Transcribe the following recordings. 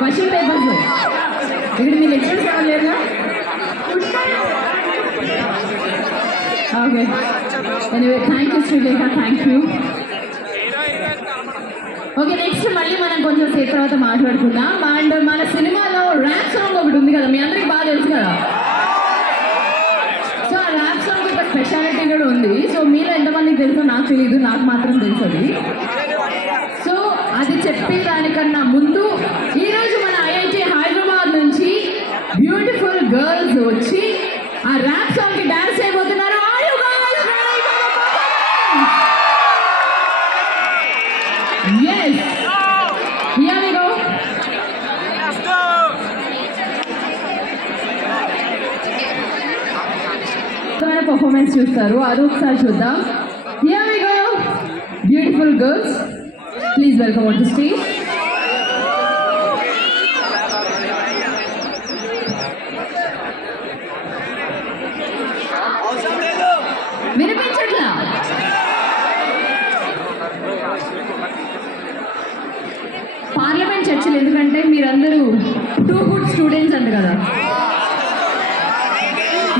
Question papers ఇక్కడ మీ lectures కావాలేదా? Okay, anyway thank you Sreelekha, thank you. Okay, next మళ్ళీ మనం కొంచెం సేపు తర్వాత మాట్లాడుకుందాం. అండ్ మన సినిమాలో ర్యాప్ సాంగ్ ఒకటి ఉంది కదా, మీ అందరికి బాగా తెలుసు కదా. సో ఆ ర్యాప్ సాంగ్ ఒక స్పెషాలిటీ కూడా ఉంది. సో మీలో ఎంతమందికి తెలుసో నాకు తెలియదు, నాకు మాత్రం తెలుసు అది. సో అది చెప్పేదానికన్నా ముందు ఈరోజు మన ఐఐటి హైదరాబాద్ నుంచి బ్యూటిఫుల్ గర్ల్స్ వచ్చి ఆ ర్యాప్ సాంగ్ కి డాన్స్ చేయబోతున్నారు. Yes. Here we go. Let's go. Performance చూస్తారు, అది ఒకసారి చూద్దాం. Here we go. Beautiful girls. Please welcome on the stage. వినిపించట్లా? పార్లమెంట్ చర్చలు ఎందుకంటే మీరందరూ టూ గుడ్ స్టూడెంట్స్ అంట కదా,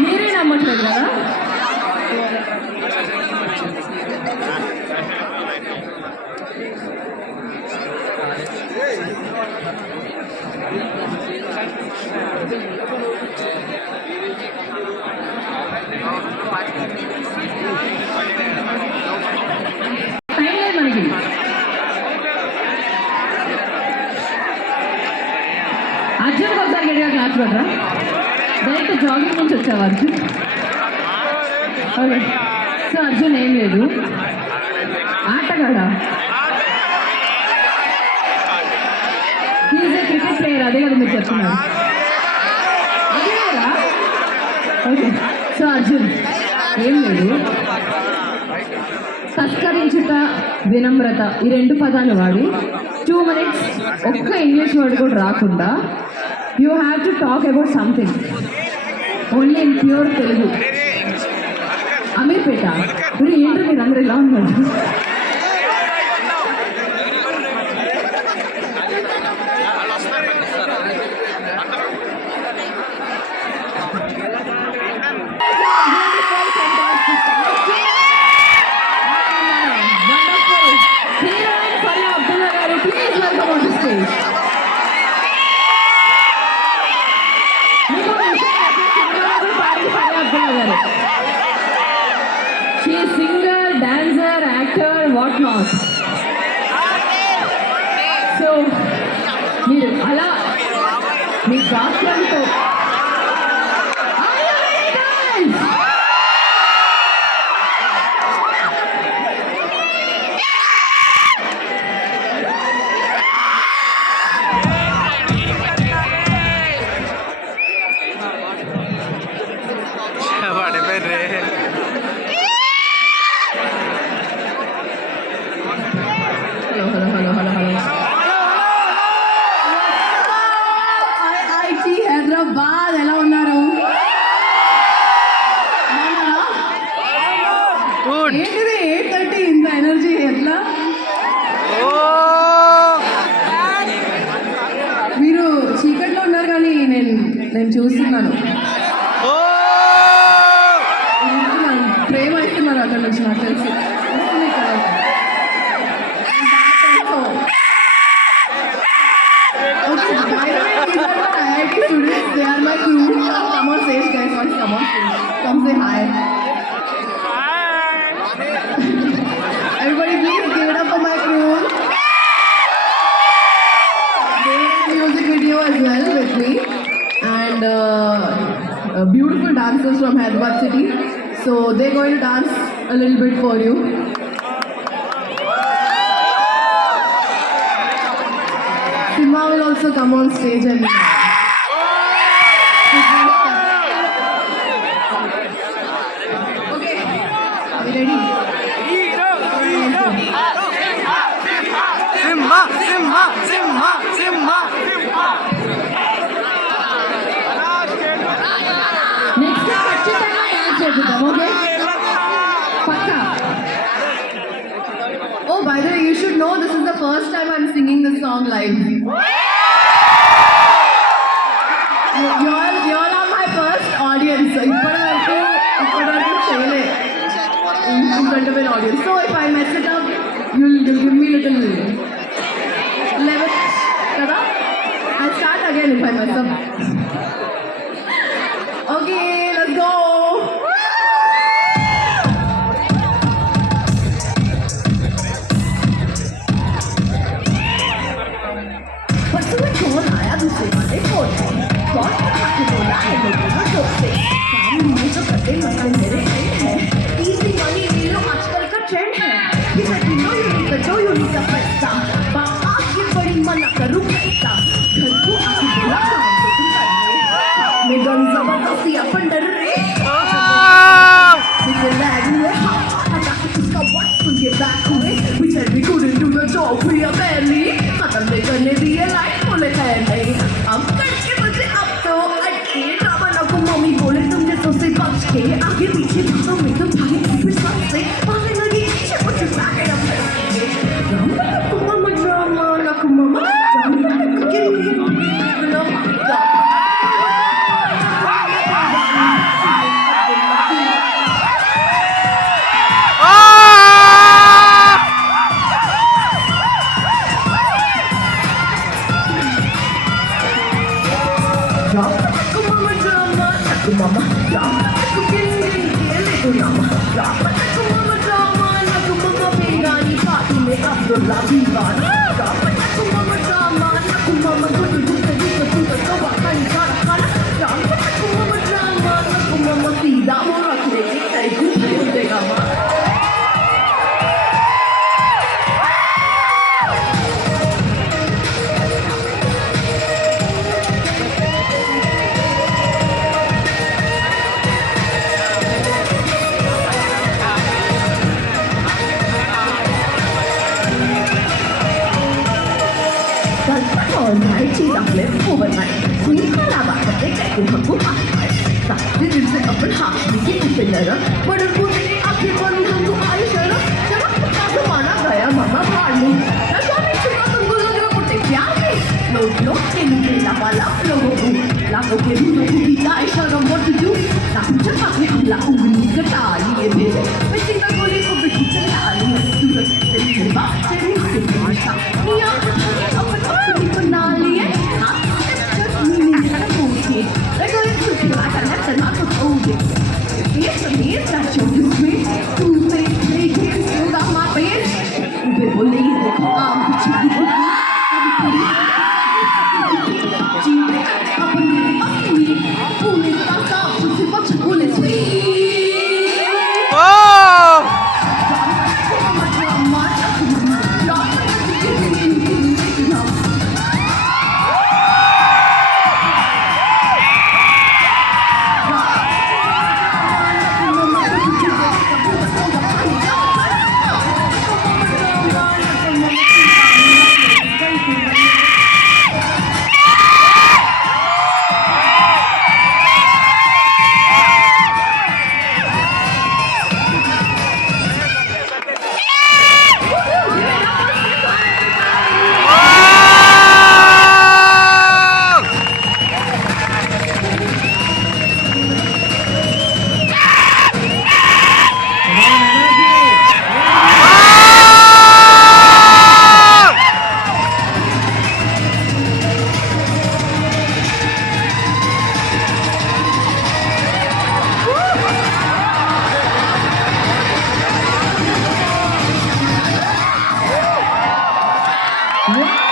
మీరే నమ్మట్లేదు కదా. టైం లేదు మనకి. అర్జున్ ఒకసారి గట్టిగా క్లాస్ పడరా. డైరెక్ట్ జాగింగ్ నుంచి వచ్చావు అర్జున్. ఓకే, సో అర్జున్ ఏం లేదు, ఆటగాడా, ఈజ్ ఏ క్రికెట్ ప్లేయర్. అదే కదా మీరు చెప్తున్నారు, అదే కదా. ఓకే, సో అర్జున్ ఏం లేదు, తస్కరించుట, వినమ్రత ఈ రెండు పదాలు వాడి 2 minutes ఒక్క ఇంగ్లీష్ వర్డ్ కూడా రాకుండా you have to talk about something only in pure Telugu. Ameerpet మీరు ఏంటో మీరు అందరూ ఇలా ఉన్నారు. She is singer, dancer, actor, what not. So, మీరు అలా మీ గాత్రంతో హైదరాబాద్ ఎలా ఉన్నారు? ఏంటిది 8:30 ఇంత ఎనర్జీ ఎట్లా? మీరు చీకట్లో ఉన్నారు కానీ నేను చూస్తున్నాను, ప్రేమ ఇస్తున్నాను అక్కడ నుంచి నాకు తెలిసి. Students, they are my crew. Come on stage, guys. Come on stage. Come say hi. Everybody, please give it up for my crew. They have a music video as well with me, and beautiful dancers from Hyderabad city. So they're going to dance a little bit for you. Sima will also come on stage and. Okay, are we ready? Simha, Simha, Simha, Simha. Next time, ఖచ్చితంగా dance చేద్దాం, okay? పక్కా. Oh, by the way, you should know this is the first time I'm singing this song live. You all are my first audience. ఇప్పటివరకు చేయలే in front of an audience. So if I mess it up, you'll give me little level. Kada? I'll start again if I mess up. Okay, let's go. परसों कौन आया दूसरे वाले phone पे कौन आके बोला है लोगों को दोस्ते काम में तो करते मगर मेरे फ्रेंड है इजी मनी वीलो आजकल का ट्रेंड है किसे नो यूनिक का पैसा बाबा की बड़ी मना करूँ पैसा घर को आके बोला काम तो तुम करने मैं गन जबरदस्ती अपन डर रहे मुझे लैग हुए हटा के उसका व्हाट सुन के बैक हुए we said we couldn't do the job we are barely खत्म नहीं करने दिए लाइफ बोले खैर नहीं अब करके मुझे अब तो अटके ड्रामा ना को मम्मी बोले तुमने तो से बच के आगे पीछे भागो मैं तो भागे फिर सबसे भागने लगी पीछे कुछ बैक अप ड्रामा ना को मम्मा ड्रामा के लिए Mama, drama, aku kini aku nama, drama, aku mama drama, aku mama pegani party में Abdullah Diwan, drama, aku mama drama, aku mama gudu तो वाकई सारा खाना, drama, aku mama drama, aku mama सीधा मोर रखने के कई कुछ हो देगा माँ. चीज़ अपने overnight कोई खराब आते हैं कि हमको आए सारे दिन से अपन हाथ में की पिलर मर्डर को मेरी आँखें बंद हमको आई शर्म जब पता तो माना गया मामा भाड़ में न जाने चुका तुमको लग रहा मुझे प्यार में लोग के लिए लावाला लोगों को लाखों के रूपों को भी लाए शर्म what to do ना कुछ पाके हमला उंगली कटा लिए भेजे मैं चिंता गोली को भी चला लिए सूरज तेरी बात तेरी से भाषा निया अपन अपनी बना लिए They're going to feel like I left and not told you. It's a me, it's not your sweet. Two things, three kids, you got my bitch. You believe it. Wow!